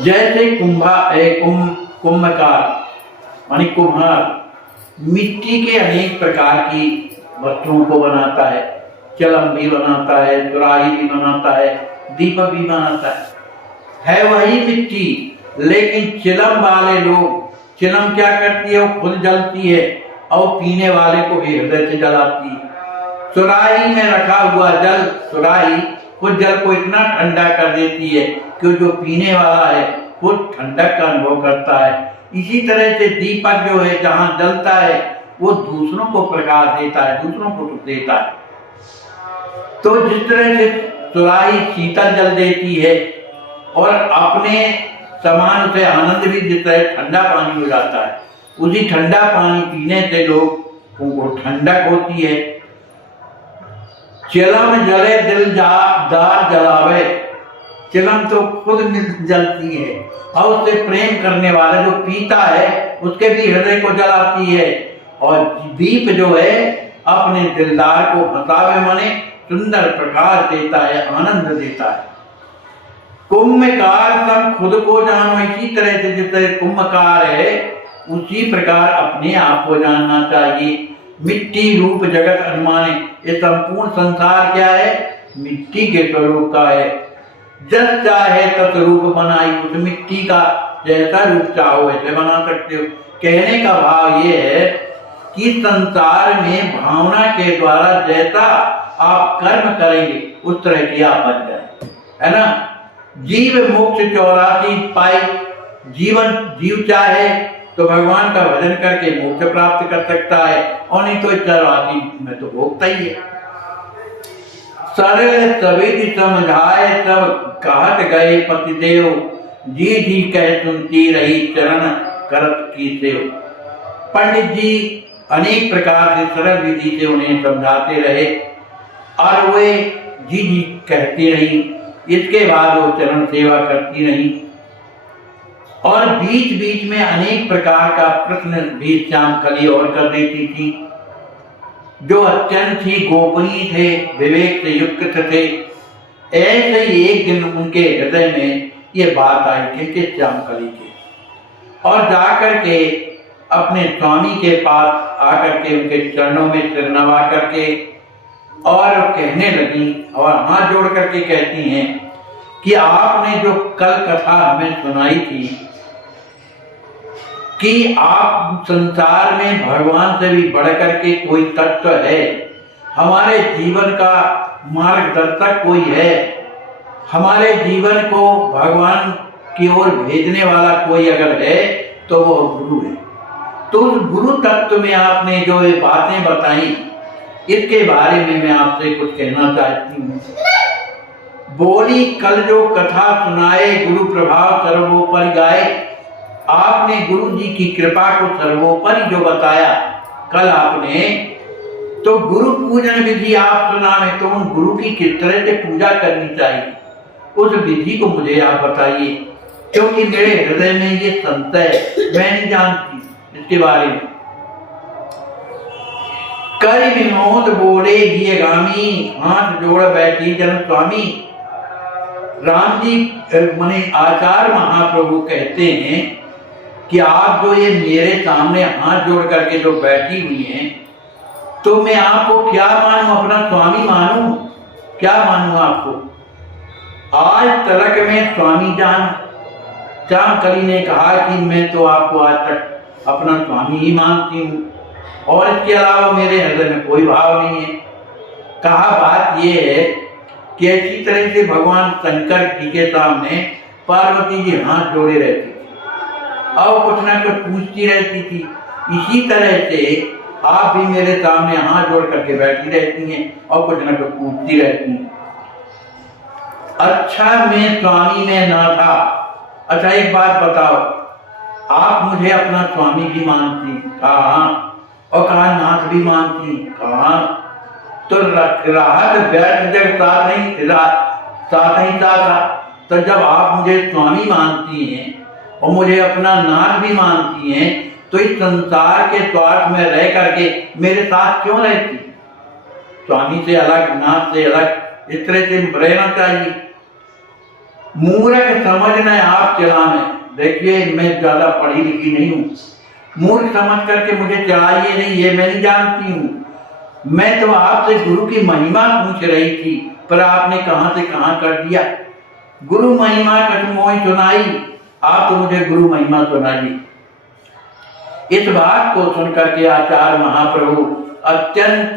जैसे कुंभकार मानी कुम्हार मिट्टी के अनेक प्रकार की वस्तुओं को बनाता है, चिलम भी बनाता है, सुराही भी बनाता है, दीपक भी बनाता है वही मिट्टी। लेकिन चिलम वाले लोग, चिलम क्या करती है, वो खुद जलती है और पीने वाले को भी हृदय से जलाती है। सुराही में रखा हुआ जल, सुराही खुद जल को इतना ठंडा कर देती है कि जो पीने वाला है वो ठंडक का अनुभव करता है। इसी तरह से दीपक जो है जहाँ जलता है वो दूसरों को प्रकाश देता है, दूसरों को सुख देता है। तो जिस तरह से सुराही शीतल जल देती है और अपने समान से आनंद भी जिस तरह ठंडा पानी हो जाता है, उसी ठंडा पानी पीने से लोगों को ठंडक होती है। चिलम जले दिल दार जलावे, चिलम तो खुद जलती है और उससे प्रेम करने वाला जो पीता है उसके भी हृदय को जलाती है। और दीप जो है अपने दिलदार को हंसावे माने सुंदर प्रकाश देता है, आनंद देता है। कुंभकार सब खुद को जानो, इसी तरह से जिस तरह कुंभकार है उसी प्रकार अपने आप को जानना चाहिए। मिट्टी रूप जगत अनुमाने, ये संपूर्ण संसार क्या है, मिट्टी के स्वरूप का है। जस चाहे तत् रूप बनाई, उस मिट्टी का जैसा रूप चाहो वैसे बना सकते हो। कहने का भाव ये है कि संसार में भावना के द्वारा जैसा आप कर्म करेंगे उस तरह की आप बन जाए, है ना। जीव मोक्ष 84 पाई, जीव चाहे तो भगवान का भजन करके मोक्ष प्राप्त कर सकता है और नहीं तो 84 में तो भोगता ही है। सरल सभी समझाए सब कहत गए पतिदेव, जी जी कह सुनती रही चरण करत की सेव। पंडित जी अनेक प्रकार से सरल विधि से उन्हें समझाते रहे और वे जी जी कहती रही। इसके बाद वो चरण सेवा करती रही और बीच बीच में अनेक प्रकार का प्रश्न भी श्यामकली और कर देती थी, जो अत्यंत ही गोपनीय थे, विवेक से युक्त थे। ऐसे ही एक दिन उनके हृदय में ये बात आई थी कि श्यामकली के, और जाकर के अपने स्वामी के पास आकर के उनके चरणों में सिर नवा करके और कहने लगी और हाथ जोड़ करके कहती हैं कि आपने जो कल कथा हमें सुनाई थी कि आप संसार में भगवान से भी बढ़कर के कोई तत्व है, हमारे जीवन का मार्गदर्शक कोई है, हमारे जीवन को भगवान की ओर भेजने वाला कोई अगर है तो वो गुरु है। तो उस गुरु तत्व में आपने जो ये बातें बताई, इसके बारे में मैं आपसे कुछ कहना चाहती हूँ। बोली कल जो कथा सुनाए, गुरु प्रभाव सर्वोपरि गाए। आपने गुरु जी की कृपा को सर्वोपरि जो बताया कल आपने, तो गुरु पूजन विधि आप सुनाए, तो उन गुरु की किस तरह से पूजा करनी चाहिए उस विधि को मुझे आप बताइए, क्योंकि मेरे हृदय में ये संशय है, मैं नहीं जानती इसके बारे में। कर विनोद बोले ये गामी, हाथ जोड़ बैठी जन स्वामी। राम जी माने आचार्य महाप्रभु कहते हैं कि आप जो ये मेरे सामने हाथ जोड़ करके जो बैठी हुई हैं, तो मैं आपको क्या मानूं, अपना स्वामी मानूं, क्या मानूं आपको। आज तलक में स्वामी जान, श्यामकली ने कहा कि मैं तो आपको आज तक अपना स्वामी ही मानती हूँ और इसके अलावा मेरे हृदय में कोई भाव नहीं है। कहा बात यह है कि इसी तरह से भगवान शंकर जी के सामने पार्वती जी हाथ जोड़े रहती थी और कुछ ना कुछ पूछती रहती थी। इसी तरह से आप भी मेरे सामने हाथ जोड़ करके बैठी रहती हैं और कुछ ना कुछ पूछती रहती हैं। अच्छा मैं स्वामी में ना था। अच्छा एक बात बताओ, आप मुझे अपना स्वामी भी मानती? कहा और कहा नाथ भी मानती? कहा। तो राहत बैठ जब साथ ही था। तो जब आप मुझे स्वामी मानती हैं और मुझे अपना नाथ भी मानती हैं, तो इस संसार के स्वार्थ में रह करके मेरे साथ क्यों रहती? स्वामी से अलग, नाथ से अलग, इस तरह से रहना चाहिए। मूर्ख समझना आप चलाने। देखिए मैं ज्यादा पढ़ी लिखी नहीं हूँ, मूर्ख समझ करके मुझे चढ़ाइए नहीं, ये मैं नहीं जानती हूँ। मैं तो आपसे गुरु की महिमा पूछ रही थी, पर आपने कहां से कहां कर दिया। गुरु महिमा कछु मोहि सुनाई, आप तो मुझे गुरु महिमा सुनाइए। इस बात को सुनकर के आचार्य महाप्रभु अत्यंत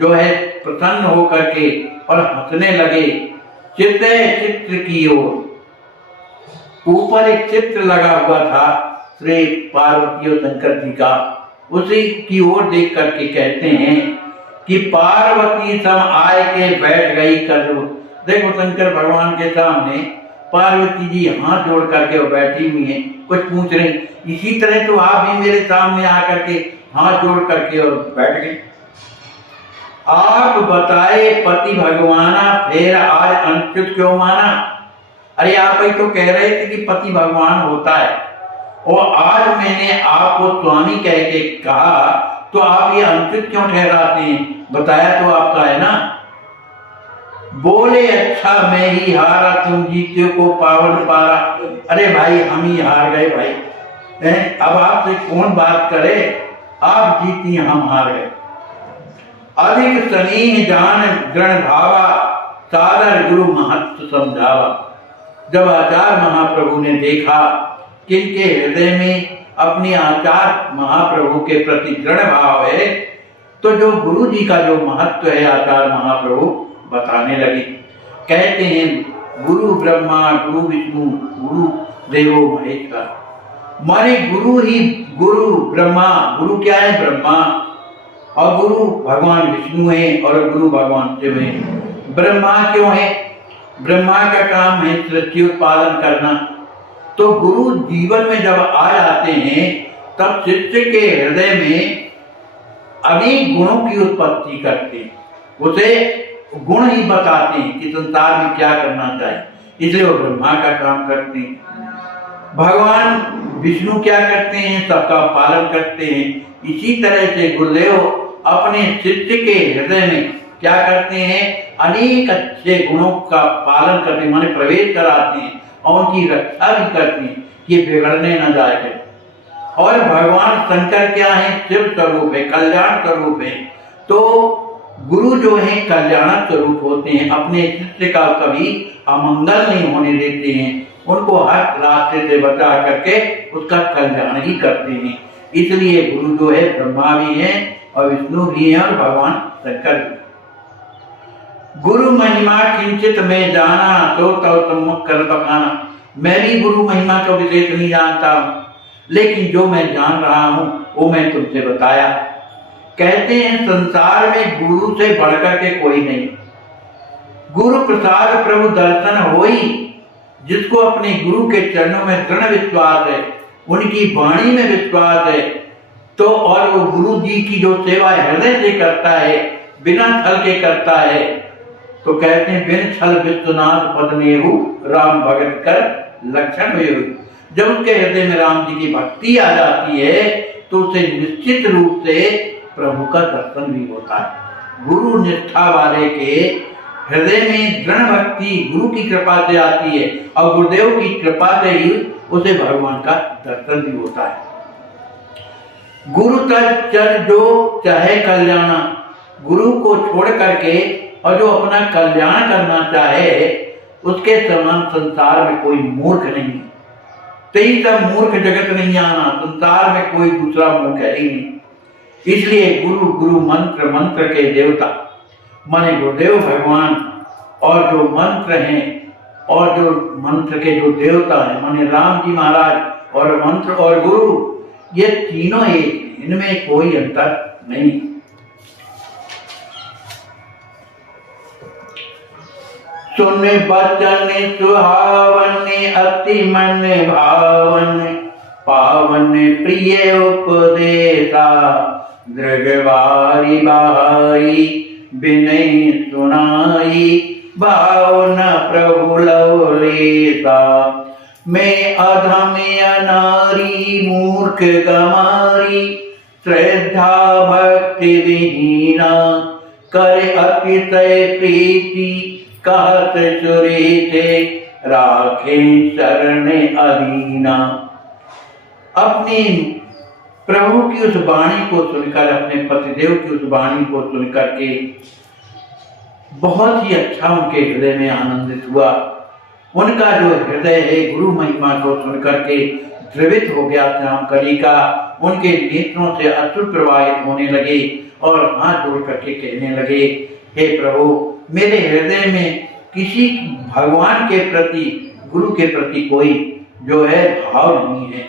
जो है प्रसन्न होकर के और हंसने लगे। चित्र की ओर ऊपर एक चित्र लगा हुआ था श्री पार्वती और शंकर जी का, उसी की ओर देख करके कहते हैं कि पार्वती सम आए के बैठ गई कर। देखो शंकर भगवान के सामने पार्वती जी हाथ जोड़ करके और बैठी हुई हैं, कुछ पूछ रही। इसी तरह तो आप भी मेरे सामने आकर के हाथ जोड़ करके और बैठ गए। आप बताए पति भगवाना, फिर आज अनुचित क्यों माना। अरे आप ही तो कह रहे थे कि पति भगवान होता है, और आज मैंने आपको स्वामी कह के कहा, तो आप ये अनुचित क्यों ठहराते हैं। बताया तो आपका है ना। बोले अच्छा मैं ही हारा, तुम जीते को पावन पारा। अरे भाई हम ही हार गए भाई, अब आपसे कौन बात करे, आप जीती हम हार गए। अधिक स्नेह जान दृढ़ भावा, सादर गुरु महत्व समझावा। जब आचार्य महाप्रभु ने देखा कि इनके हृदय में अपने आचार्य महाप्रभु के प्रति दृढ़ भाव है, तो जो गुरु जी का जो महत्व है आचार्य महाप्रभु बताने लगे। कहते हैं गुरु ब्रह्मा गुरु विष्णु गुरु देवो महेश्वर। माने गुरु ही गुरु ब्रह्मा, गुरु क्या है ब्रह्मा, और गुरु भगवान विष्णु है और गुरु भगवान शिव है। ब्रह्मा क्यों है, ब्रह्मा का काम है सृष्टि उत्पादन करना। तो गुरु जीवन में जब आ जाते हैं तब शिष्य के हृदय में अनेक गुणों की उत्पत्ति करते हैं, उसे गुण ही बताते हैं कि संसार में क्या करना चाहिए, इसलिए वो ब्रह्मा का काम करते हैं। भगवान विष्णु क्या करते हैं, सबका पालन करते हैं। इसी तरह से गुरुदेव अपने शिष्य के हृदय में क्या करते हैं, अनेक अच्छे गुणों का पालन करते हैं, माने प्रवेश कराते हैं और उनकी रक्षा भी करते हैं कि बिगड़ने न जाए। और भगवान शंकर क्या है, शिव स्वरूप है, कल्याण स्वरूप है। तो गुरु जो है कल्याण स्वरूप होते हैं, अपने शिष्य का कभी अमंगल नहीं होने देते हैं, उनको हर रास्ते से बचा करके उसका कल्याण ही करते हैं। इसलिए गुरु जो है ब्रह्मा भी है और विष्णु भी है और भगवान शंकर भी। गुरु महिमा किंचित में जाना, तो तव सम्मुख कर बखाना। मैं भी गुरु महिमा का विशेष नहीं जानता, लेकिन जो मैं जान रहा हूं वो मैं तुमसे बताया। कहते हैं संसार में गुरु से बढ़कर के कोई नहीं। गुरु प्रसाद प्रभु दर्शन होई, जिसको अपने गुरु के चरणों में दृढ़ विश्वास है, उनकी वाणी में विश्वास है, तो और वो गुरु जी की जो सेवा हृदय से करता है, बिना छल के करता है, तो कहते हैं बिन छल विश्वनाथ पद नेहु, राम भगत कर लक्षण हुए। जब उसके हृदय में राम जी की भक्ति आ जाती है तो उसे निश्चित रूप से प्रभु का दर्शन भी होता है। गुरु निष्ठा वाले के हृदय में दृढ़ भक्ति गुरु की कृपा से आती है और गुरुदेव की कृपा से ही उसे भगवान का दर्शन भी होता है। गुरु चर जो चाहे कल्याण, गुरु को छोड़ करके और जो अपना कल्याण करना चाहे, उसके समान संसार में कोई मूर्ख नहीं। तेई सब मूर्ख जगत नहीं आना, संसार में कोई दूसरा मूर्ख है ही नहीं। इसलिए गुरु गुरु मंत्र मंत्र के देवता माने गुरुदेव भगवान, और जो मंत्र हैं और जो मंत्र के जो देवता हैं माने राम जी महाराज, और मंत्र और गुरु ये तीनों एक, इनमें कोई अंतर नहीं। सुन बचन सुहावन अति मन भावन, पावन प्रिय उपदेशा, दृगवारी बाई विनय सुनाई, भावन प्रभु लवलेसा। मैं अधम अनारी मूर्ख गमारी, श्रद्धा भक्ति विहीना, कर अतिशय प्रीति कहत सुरीते, राखे शरण अधीना। अपने प्रभु की उस वाणी को सुनकर, अपने पतिदेव की उस वाणी को सुनकर के बहुत ही अच्छा उनके हृदय में आनंदित हुआ। उनका जो हृदय है गुरु महिमा को सुनकर के द्रवित हो गया श्यामकली का। उनके नेत्रों से अश्रु प्रवाहित होने लगे और हाथ जोड़ करके कहने लगे, हे प्रभु, मेरे हृदय में किसी भगवान के प्रति, गुरु के प्रति कोई जो है भाव नहीं है,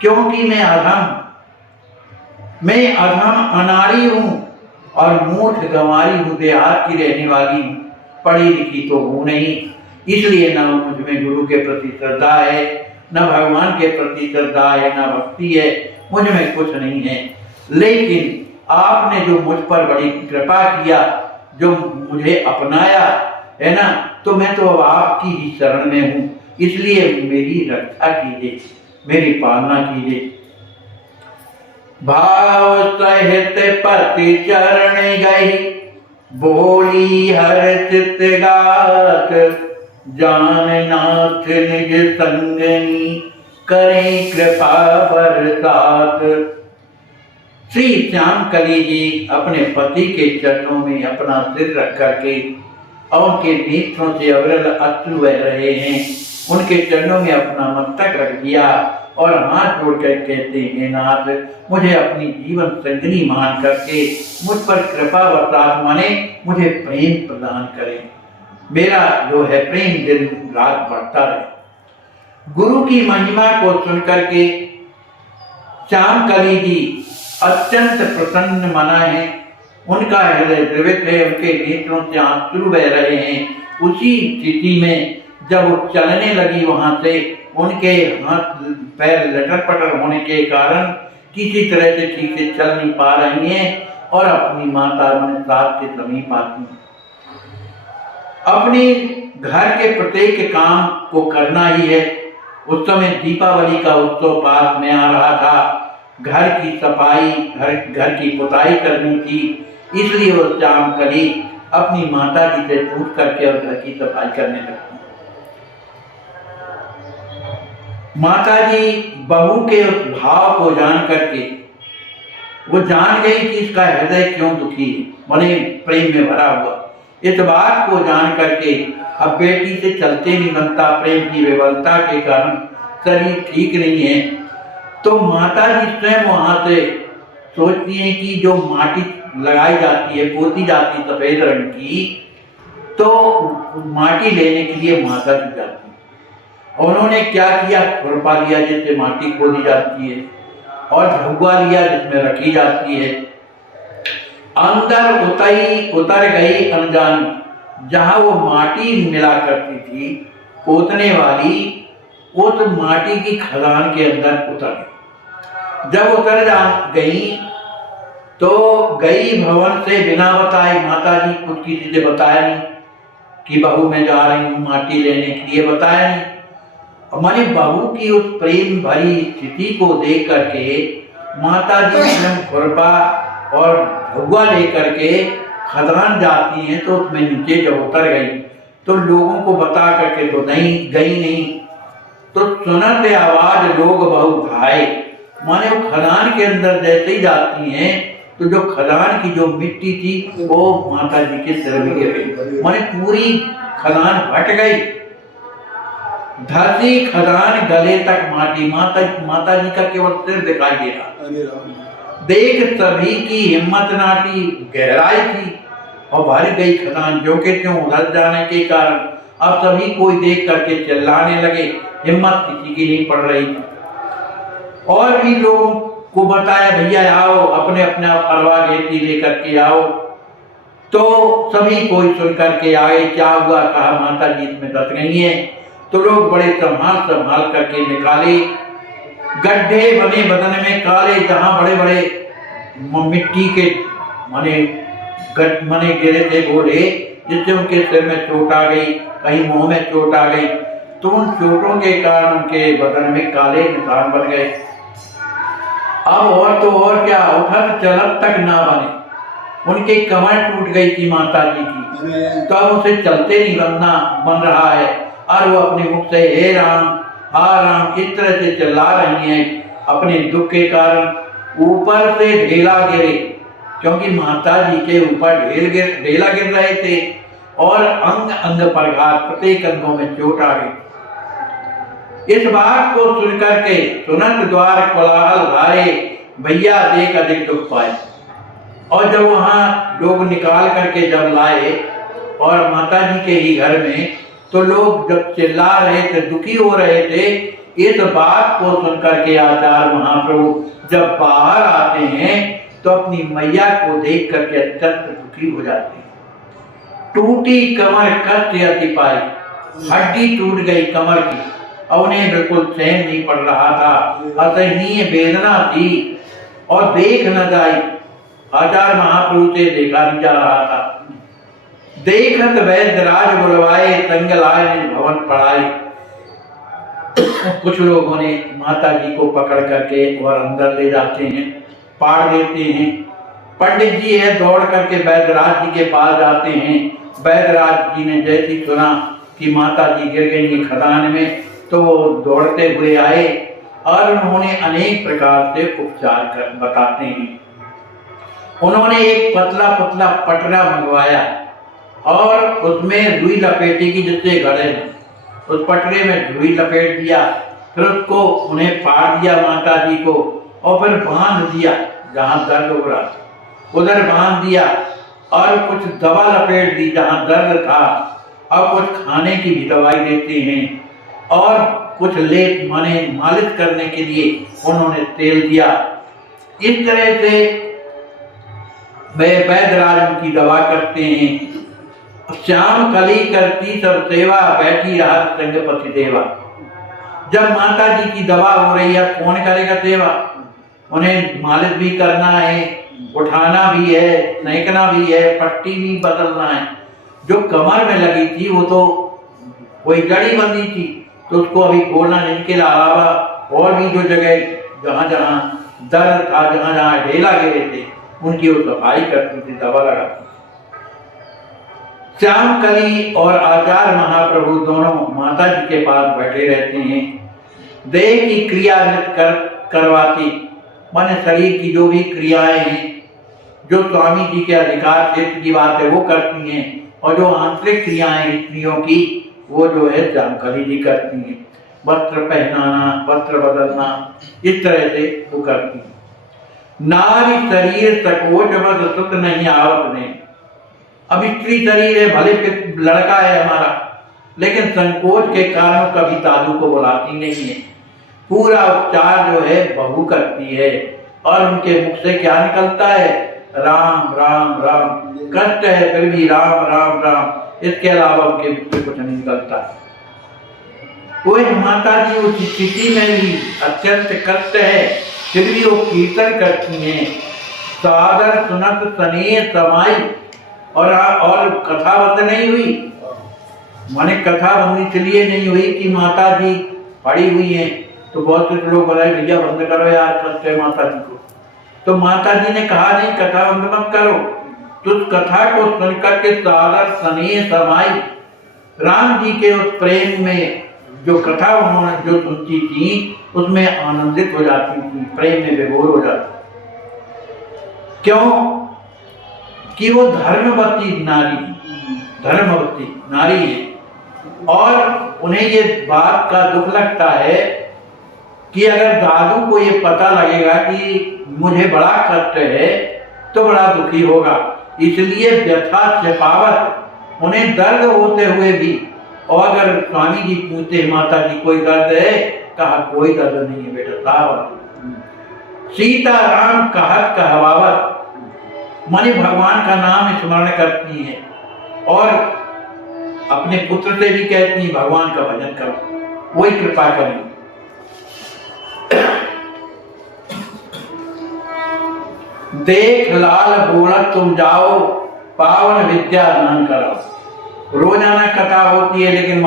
क्योंकि मैं अधम अनाड़ी हूँ और मूर्ख गंवारी हूँ, देहात की रहने वाली हूँ, पढ़ी लिखी तो हूँ नहीं। इसलिए न मुझ में गुरु के प्रति श्रद्धा है, न भगवान के प्रति श्रद्धा है, न भक्ति है, मुझ में कुछ नहीं है। लेकिन आपने जो मुझ पर बड़ी कृपा किया, जो मुझे अपनाया है ना, तो मैं तो अब आपकी ही शरण में हूँ। इसलिए मेरी रक्षा कीजिए, मेरी पालना कीजिए। भाव सहित पति चरण गई, बोली हर चित गात, जान नाथ निज संगनी, करें कृपा बरसात। श्री श्यामकली जी अपने पति के चरणों में अपना सिर रख करके और उनके नेत्रों से अविरल अश्रु बह रहे हैं, उनके चरणों में अपना मस्तक रख दिया और हाथ जोड़कर कहते हैं, नाथ, मुझे अपनी जीवन संगनी मान करके मुझ पर कृपा बरसात, माने मुझे प्रेम प्रदान करें। मेरा जो है प्रेम दिन रात बढ़ता रहे। गुरु की महिमा को सुनकर के श्यामकली जी अत्यंत प्रसन्न मना है, उनका हृदय द्रवित है, उनके नेत्रों से आंसू बह रहे हैं। उसी स्थिति में जब वो चलने लगी, वहां से उनके हाथ पैर लटर पटर होने के कारण किसी तरह से ठीक से चल नहीं पा रही हैं और अपनी माता मन सास के समीप आती हैं। अपने घर के प्रत्येक काम को करना ही है। उस समय दीपावली का उत्सव पास में आ रहा था, घर की सफाई, घर की पुताई करनी थी, इसलिए वो श्यामकली अपनी माता जी से पूछ करके और घर की सफाई करने लगती। माता जी बहू के उस भाव को जान करके वो जान गई कि इसका हृदय क्यों दुखी है, माने प्रेम में भरा हुआ। इस बात को जान करके अब बेटी से चलते नहीं बनता, प्रेम की विफलता के कारण शरीर ठीक नहीं है, तो माता जी स्वयं वहां से सोचती हैं कि जो माटी लगाई जाती है, पोती जाती सफेद रंग की, तो माटी लेने के लिए माता जी जाती है। उन्होंने क्या किया, खुरपा लिया जिससे माटी खोदी जाती है और झुग्गा लिया जिसमें रखी जाती है। अंदर उतर गई अनजानी, जहां वो माटी मिला करती थी पोतने वाली, उस माटी की खदान के अंदर उतर गई। जब उतर गई तो गई भवन से बिना बताए, माता जी कुछ किसी से बताया नहीं कि बहू मैं जा रही हूँ माटी लेने के लिए, बताया नहीं। हमारी बहू की उस प्रेम भरी स्थिति को देख करके माता जी स्वयं खुरपा और भगवा लेकर के खदान जाती हैं, तो उसमें नीचे जब उतर गई तो लोगों को बता करके तो नहीं गई नहीं, तो सुनते आवाज लोग बहु घाये, माने वो खदान के अंदर जैसे ही जाती हैं तो जो खदान की जो मिट्टी थी वो माता जी के सिर में गिर गई, माने पूरी खदान फट गई। धरती खदान गले तक माटी, माता जी का केवल सिर दिखाई दे रहा। देख सभी की हिम्मत नाटी, गहराई थी और भर गई खदान, जो के त्यों उलझ जाने के कारण अब सभी कोई देख करके चिल्लाने लगे, हिम्मत किसी की नहीं पड़ रही थी। और भी लोगों को बताया, भैया आओ, अपने अपना फलवा गेती लेकर के आओ, तो सभी कोई सुन करके आए। क्या हुआ, कहा माता जी इसमें दस गई है, तो लोग बड़े संभाल करके निकाले। गड्ढे बने बदन में काले, जहां बड़े बड़े मिट्टी के मने गिरे थे घोड़े, जिससे उनके सिर में चोट आ गई, कहीं मुंह में चोट आ गई, तो उन चोटों के कारण उनके बदन में काले निशान बन गए। अब और तो और क्या, उठक चलत तक ना बने, उनकी कमर टूट गई थी माता जी की, तो अब उसे चलते नहीं बन रहा है। और वो अपने मुख से हे राम हा राम इस तरह से चिल्ला रही हैं अपने दुख के कारण। ऊपर से ढेला गिरे, क्योंकि माता जी के ऊपर ढेला गिर रहे थे और अंग अंग पर घात, प्रत्येक अंगों में चोट आ गई। इस बात को सुनकर के सुनत द्वार कोलाहल धारे, भैया देख अधिक दुख पाए। और जब वहां लोग निकाल करके जब लाए और माता जी के ही घर में, तो लोग जब चिल्ला रहे थे, दुखी हो रहे थे, इस बात को सुनकर के आचार्य महाप्रभु जब बाहर आते हैं तो अपनी मैया को देख करके अत्यंत दुखी हो जाते हैं। टूटी कमर कष्ट अति पाई, हड्डी टूट गई कमर की और उन्हें बिल्कुल चैन नहीं पड़ रहा था, असहनीय वेदना थी और देख न जाई। आचार्य महाप्रभु से देखा नहीं जा रहा था। देखत वैद्यराज बुलवाए, संग लाए भवन पढ़ाई। कुछ लोगों ने माता जी को पकड़ करके और अंदर ले जाते हैं, पाड़ देते हैं। पंडित जी है दौड़ करके वैद्यराज जी के पास जाते हैं। वैद्यराज जी ने जैसी सुना कि माता जी गिर गई हैं खदान में, तो वो दौड़ते हुए आए और उन्होंने अनेक प्रकार से उपचार कर बताते हैं। उन्होंने एक पतला पतला पटरा मंगवाया और उसमें रुई लपेटी की, जिससे गले में उस पटरे में रुई लपेट दिया, फिर उसको उन्हें फाड़ दिया माता जी को और फिर बांध दिया, जहां दर्द हो रहा उधर बांध दिया और कुछ दवा लपेट दी जहां दर्द था, और कुछ खाने की भी दवाई देते हैं और कुछ लेप माने मालिश करने के लिए उन्होंने तेल दिया। इस तरह से वैद्यराज उनकी दवा करते हैं। श्याम कली करती सब सेवा, बैठी रहा संगपति देवा। जब माता जी की दवा हो रही है, कौन करेगा सेवा? उन्हें मालिश भी करना है, उठाना भी है, सेंकना भी है, पट्टी भी बदलना है। जो कमर में लगी थी वो तो कोई जड़ी बंदी थी, तो उसको अभी खोलना नहीं, के अलावा और भी जो जगह जहां जहां दर्द था, जहां जहां ढेला गिरे थे, उनकी वो सफाई करती थी, दवा लगाती। श्याम कली और आचार्य महाप्रभु दोनों माता जी के पास बैठे रहते हैं। देह की क्रिया करवाती, माने शरीर की जो भी क्रियाएं हैं, जो स्वामी जी के अधिकार क्षेत्र की बात है वो करती हैं, और जो आंतरिक क्रियाएं स्त्रियों की, वो जो है श्याम कली जी करती हैं। वस्त्र पहनाना, वस्त्र बदलना, इस तरह से वो करती हैं। नारी शरीर सकोच बस सुत नहीं आवत ने। अब स्त्री शरीर है, भले लड़का है हमारा, लेकिन संकोच के कारण कभी दादू को बुलाती नहीं है। पूरा उपचार जो है बहू करती है, और उनके मुख से क्या निकलता है? राम राम राम। कष्ट है फिर भी राम राम राम, इसके अलावा उनके मुख से कुछ नहीं निकलता। कोई माता जी उस स्थिति में भी अत्यंत कष्ट है, फिर भी वो कीर्तन करती हैं। सादर सुनत स्नेह समाई, और कथा बंद नहीं हुई। माने कथा बंद इसलिए नहीं हुई कि माता जी पड़ी हुई हैं, तो बहुत से लोग बोले भैया बंद करो यार, कष्ट है माता जी को। तो माता जी ने कहा नहीं, कथा बंद मत करो। तो उस कथा को सुनकर के सादर स्नेह समाई, राम जी के उस प्रेम में जो कथा उन्होंने जो सुनती थी, उसमें आनंदित हो जाती थी, प्रेम में विभोर हो जाती। क्यों? कि वो धर्मवती नारी, धर्मवती नारी है, और उन्हें ये बात का दुख लगता है कि अगर दादू को ये पता लगेगा कि मुझे बड़ा कष्ट है, तो बड़ा दुखी होगा। इसलिए व्यथा छिपावत, उन्हें दर्द होते हुए भी, और अगर स्वामी जी पूछते माता जी कोई दर्द है, कहा कोई दर्द नहीं है बेटा, सावत। सीता राम कहत कहवावत, माने भगवान का नाम स्मरण करती हैं, और अपने पुत्र से भी कहती हैं भगवान का भजन करो, वही कृपा करें। देख लाल बोलत तुम जाओ, पावन विद्या दान करो। रोजाना कथा होती है, लेकिन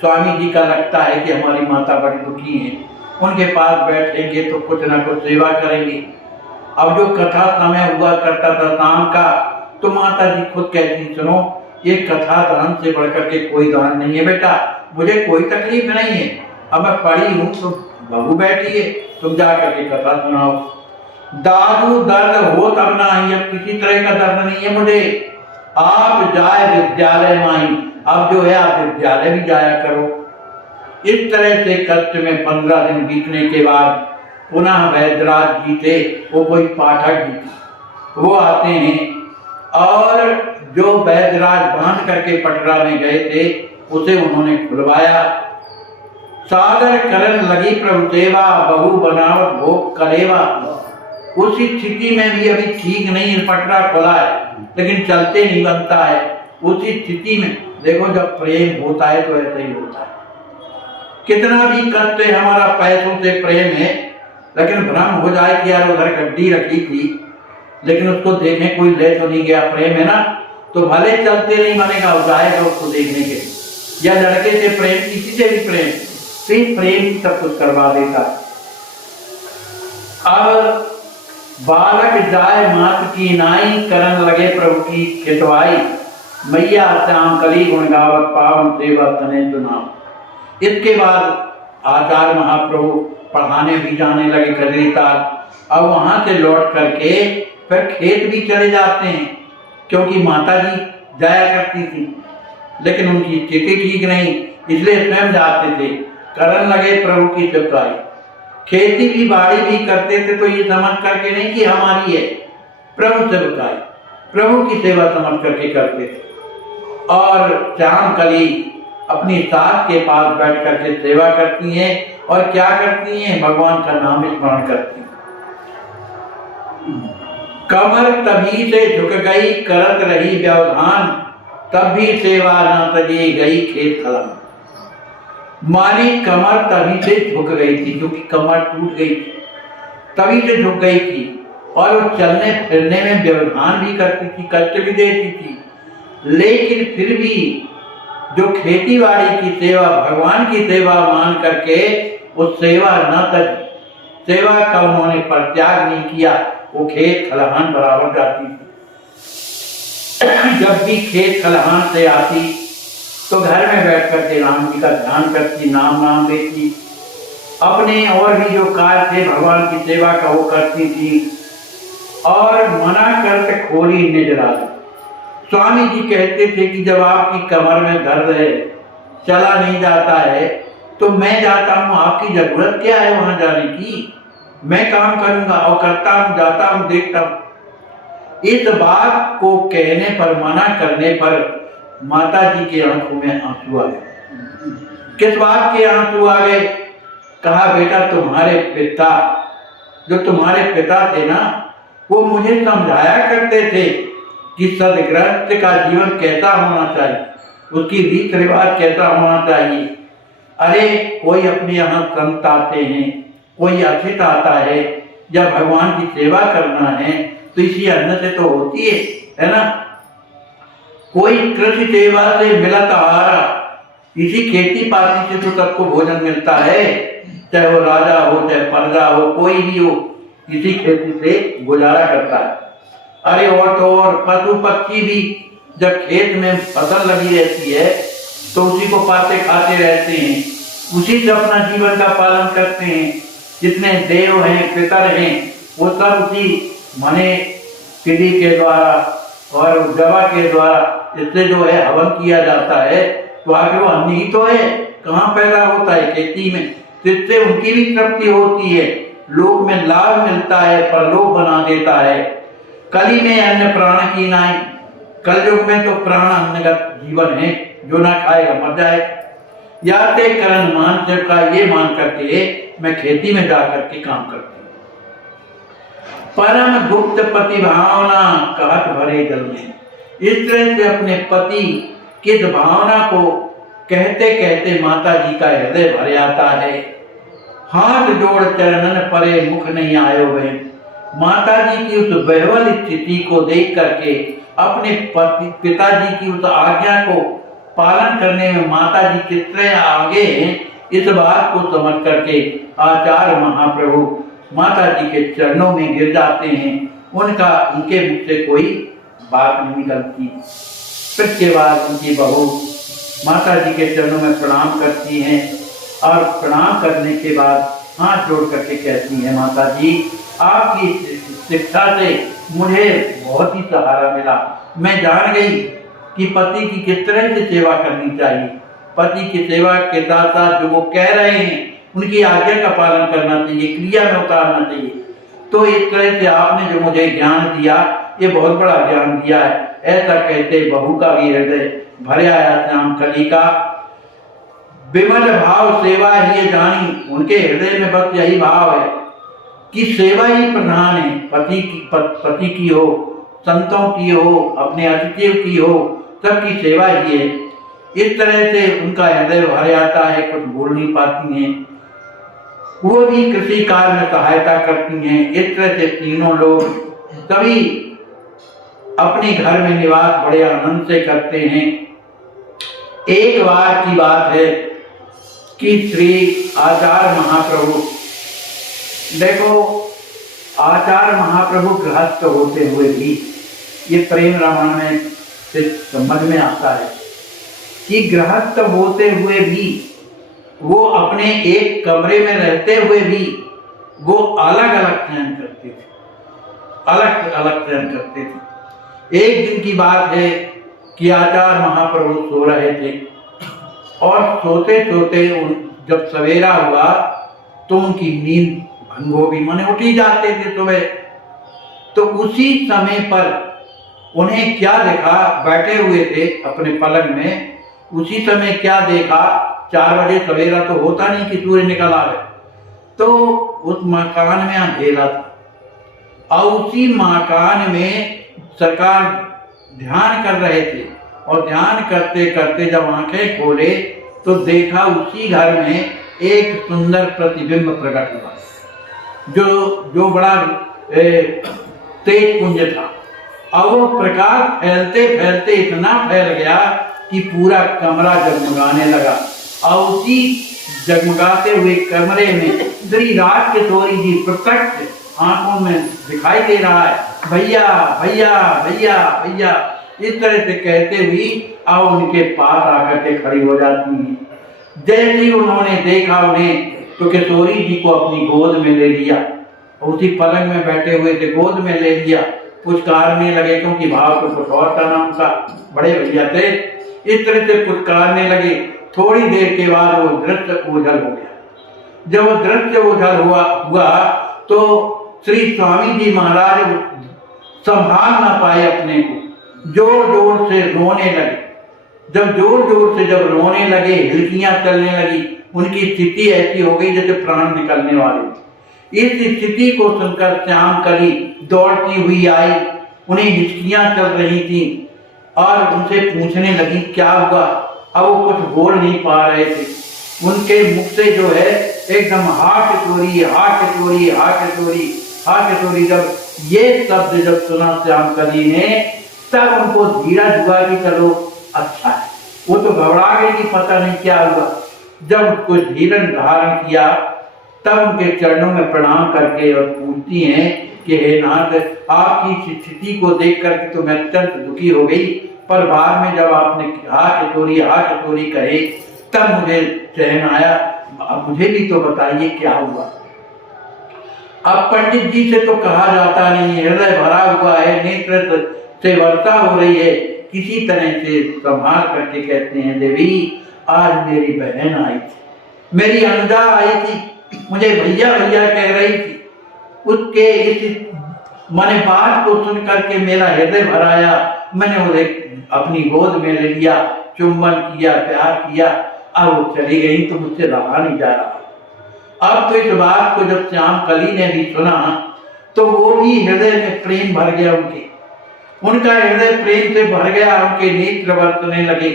स्वामी जी का लगता है कि हमारी माता बड़ी दुखी है, उनके पास बैठेंगे तो कुछ ना कुछ सेवा करेंगे। अब जो कथा समय हुआ करता था शाम का, तो माता जी खुद कहती, सुनो ये कथा दान से बढ़कर के कोई दान नहीं है बेटा, मुझे कोई तकलीफ नहीं है, अब मैं पढ़ी हूँ तो बहू बैठी है, तुम जा करके कथा सुनाओ। दादू दर्द हो तब ना आई, अब किसी तरह का दर्द नहीं है मुझे, आप जाए विद्यालय माई, अब जो है आप विद्यालय भी जाया करो। इस तरह से कष्ट में 15 दिन बीतने के बाद पुनः वैद्यराज जी थे, वो कोई पाठक जी थे, वो आते हैं और जो वैद्यराज बांध करके पटरा में गए थे उसे उन्होंने खुलवाया। सादर करन लगी प्रभु सेवा, बहू बनावट भोग करेवा। उसी स्थिति में भी अभी ठीक नहीं, पटरा खुला है लेकिन चलते नहीं बनता है। उसी स्थिति में देखो, जब प्रेम होता है तो ऐसे ही होता है। कितना भी कष्ट है, हमारा पैसों से प्रेम है, लेकिन भ्रम हो जाए कि यार उधर गड्डी रखी थी लेकिन उसको देखें कोई ले तो नहीं गया, प्रेम है ना, तो भले चलते नहीं बनेगा, हो जाएगा उसको देखने के। या लड़के से प्रेम, किसी से भी प्रेम, सिर्फ प्रेम सब कुछ करवा देता। अब बालक जाए मात की नाई, करन लगे प्रभु की खितवाई, मैया श्याम कली गुण गावत पावन सेवा तने सुनाओ। इसके बाद आचार्य महाप्रभु पढ़ाने भी जाने लगे कजरी ताल। अब वहां से लौट करके फिर खेत भी चले जाते हैं, क्योंकि माता जी जाया करती थी लेकिन उनकी स्थिति ठीक नहीं, इसलिए स्वयं जाते थे। करन लगे प्रभु की सेवकाई, खेती भी बाड़ी भी करते थे तो ये समझ करके नहीं कि हमारी है, प्रभु सेवकाई, प्रभु की सेवा समझ करके करते थे। और श्याम कली अपनी सास के पास बैठ करके सेवा करती हैं और क्या करती हैं, भगवान का नाम स्मरण करती हैं। कमर तभी से झुक गई, करत रही व्यवधान, तब भी सेवा न तजी गई खेत खलान। मारी कमर तभी से झुक गई थी, क्योंकि कमर टूट गई थी, तभी से झुक गई थी। और वो चलने फिरने में व्यवधान भी करती थी, कष्ट भी देती थी, लेकिन फिर भी जो खेती बाड़ी की सेवा भगवान की सेवा मान करके उस सेवा न तक सेवा का उन्होंने परित्याग नहीं किया, वो खेत खलिहान बराबर जाती थी। जब भी खेत खलिहान से आती तो घर में बैठ करके राम जी का ध्यान करती, नाम लेती, अपने और भी जो कार्य थे भगवान की सेवा का वो करती थी। और मना करते खोली निजराली। स्वामी जी कहते थे कि जब आपकी कमर में दर्द है, चला नहीं जाता है, तो मैं जाता हूँ, आपकी जरूरत क्या है वहां जाने की, मैं काम करूंगा और करता हूँ, जाता हूँ, देखता हूँ। इस बात को कहने पर, मना करने पर माता जी की आंखों में आंसू आ गए। किस बात के आंसू आ गए? कहा बेटा तुम्हारे पिता, जो तुम्हारे पिता थे ना, वो मुझे समझाया करते थे कि सदगृहस्थ का जीवन कैसा होना चाहिए, उसकी रीत रिवाज कैसा होना चाहिए। अरे कोई अपने यहाँ संत आते हैं, कोई अतिथि आता है, या भगवान की सेवा करना है तो इसी अन्न से तो होती है ना। कोई कृषि सेवा से मिलत आहारा, इसी खेती पाती से तो सबको भोजन मिलता है, चाहे वो राजा हो चाहे प्रजा हो, कोई भी हो, इसी खेती से गुजारा करता है। अरे और तो और पशु पक्षी भी जब खेत में फसल लगी रहती है तो उसी को पाते खाते रहते हैं, उसी से अपना जीवन का पालन करते हैं। जितने देव हैं, पितर हैं, वो सब उसी मने पिड़ी के द्वारा और दवा के द्वारा इससे जो है हवन किया जाता है। तो आगे वो अन्न ही तो है, कहाँ पैदा होता है? खेती में। जिससे उनकी भी तृप्ति होती है, लोक में लाभ मिलता है, परलोक बना देता है। कली में अन्न प्राण की नाई, कलयुग में तो प्राण अन्नगत जीवन है, जो ना खाएगा मर जाए। याते करण मान से का ये मान करके मैं खेती में जाकर के काम करती हूँ। परम गुप्त पति भावना कहत भरे जल में, इस तरह से अपने पति किस भावना को कहते कहते माता जी का हृदय भर आता है। हाथ जोड़ चरणन परे मुख नहीं आयो वे, माता जी की उस बेहवल स्थिति को देख करके अपने पिताजी की उस आज्ञा को पालन करने में माता जी कितने आगे हैं, इस बात को समझ करके आचार्य महाप्रभु माता जी के चरणों में गिर जाते हैं। उनके मुख से कोई बात नहीं निकलती। फिर के बाद उनकी बहू माता जी के चरणों में प्रणाम करती हैं और प्रणाम करने के बाद हाथ जोड़ करके कहती हैं, माता जी आपकी शिक्षा से मुझे बहुत ही सहारा मिला। मैं जान गई कि पति की किस तरह से सेवा करनी चाहिए। पति की सेवा के साथ साथ जो वो कह रहे हैं उनकी आज्ञा का पालन करना चाहिए, क्रिया में उतारना चाहिए। तो इस तरह से आपने जो मुझे ज्ञान दिया, ये बहुत बड़ा ज्ञान दिया है। ऐसा कहते बहू का भी हृदय भर आया श्याम कली का। विमल भाव सेवा ही जानी, उनके हृदय में बस यही भाव है कि सेवा ही प्रधान है। पति की हो, संतों की हो, अपने अतिथियों की हो, सबकी सेवा ही है। इस तरह से उनका हृदय भर आता है, कुछ बोल नहीं पाती हैं। वो भी कृषि कार्य में सहायता करती हैं। इस तरह से तीनों लोग सभी अपने घर में निवास बड़े आनंद से करते हैं। एक बार की बात है कि श्री आचार्य महाप्रभु, देखो आचार्य महाप्रभु गृहस्थ होते हुए भी, ये प्रेम रामायण में से समझ में आता है कि गृहस्थ होते हुए भी वो अपने एक कमरे में रहते हुए भी वो अलग अलग शयन करते थे, अलग अलग शयन करते थे। एक दिन की बात है कि आचार्य महाप्रभु सो रहे थे और सोते सोते जब सवेरा हुआ तो उनकी नींद भंग हो गई, माने उठ ही जाते थे सुबह। तो उसी समय पर उन्हें क्या देखा, बैठे हुए थे अपने पलंग में, उसी समय क्या देखा, 4 बजे सवेरा तो होता नहीं कि सूर्य निकल आवे, तो उस मकान में अंधेरा था और उसी मकान में सरकार ध्यान कर रहे थे और ध्यान करते करते जब आंखें खोले तो देखा उसी घर में एक सुंदर प्रतिबिंब प्रकट हुआ, जो बड़ा तेज पुंज था। और वो प्रकाश फैलते फैलते इतना फैल गया कि पूरा कमरा जगमगाने लगा और उसी जगमगाते हुए कमरे में श्री राज किशोरी जी प्रत्यक्ष आंखों में दिखाई दे रहा है, भैया भैया भैया भैया, इस तरह से कहते हुए और उनके पास आकर के खड़ी हो जाती हैं। जैसे ही उन्होंने देखा उन्हें तो किशोरी जी को अपनी गोद में ले लिया, उसी पलंग में बैठे हुए थे, गोद में ले लिया, पुचकारने लगे, क्योंकि भाव तो कुछ और था ना उनका, बड़े भैया थे। इस तरह से पुचकारने लगे। थोड़ी देर के बाद वो दृश्य ओझल हो गया। जब वो दृश्य ओझल हुआ तो श्री स्वामी जी महाराज संभाल ना पाए अपने को, जोर जोर से रोने लगे। जब जोर जोर से जब रोने लगे, हिलकियां चलने लगी, उनकी स्थिति ऐसी हो गई जैसे प्राण निकलने वाले। इस स्थिति को सुनकर श्याम कली दौड़ती हुई आई, उन्हें हिचकियां चल रही थी और उनसे पूछने लगी क्या हुआ। अब वो कुछ बोल नहीं पा रहे थे, उनके मुख से जो है एकदम हा किशोरी हा किशोरी हा किशोरी हा किशोरी। जब ये शब्द जब सुना श्याम कली ने, तब उनको धीरज हुआ कि चलो अच्छा है। वो तो घबरा गई कि पता नहीं क्या हुआ। जब उसको धीरज धारण किया तब उनके चरणों में प्रणाम करके और पूछती हैं कि हे नाथ, आपकी स्थिति को देख करके तो मैं अत्यंत दुखी हो गई, पर बाद में जब आपने हा किशोरी कहे तब मुझे चैन आया। अब मुझे भी तो बताइए क्या हुआ। अब पंडित जी से तो कहा जाता नहीं, हृदय भरा हुआ है, नेत्र से वर्षा हो रही है, किसी तरह से संभाल करके कहते हैं देवी आज मेरी बहन आई थी, मेरी अनुजा आई थी, मुझे भैया भैया कह रही थी। उसके इस मैंने बात को सुन करके मेरा हृदय भर आया, मैंने उन्हें अपनी गोद में ले लिया, चुंबन किया, प्यार किया। अब वो चली गई तो मुझसे रहा नहीं जा रहा। अब तो इस बात को जब श्याम कली ने भी सुना तो वो भी हृदय में प्रेम भर गया, उनका हृदय प्रेम से भर गया, उनके नेत्र बरसने लगे।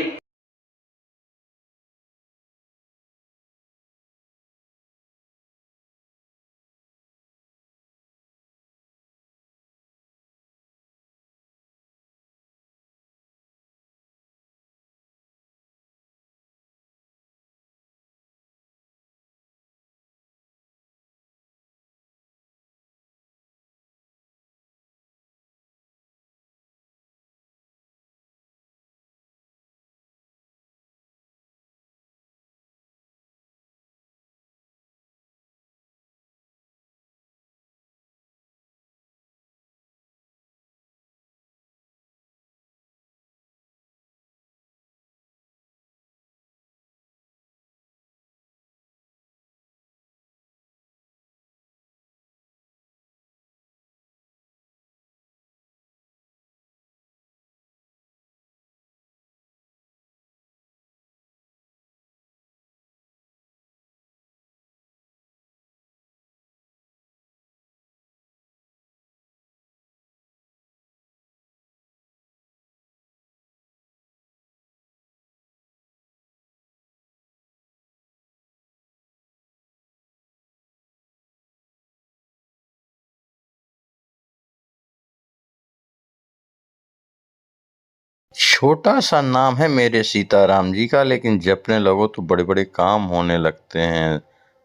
छोटा सा नाम है मेरे सीताराम जी का, लेकिन जपने लगो तो बड़े बड़े काम होने लगते हैं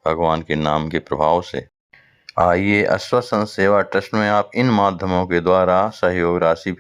भगवान के नाम के प्रभाव से। आइए आश्वासन सेवा ट्रस्ट में आप इन माध्यमों के द्वारा सहयोग राशि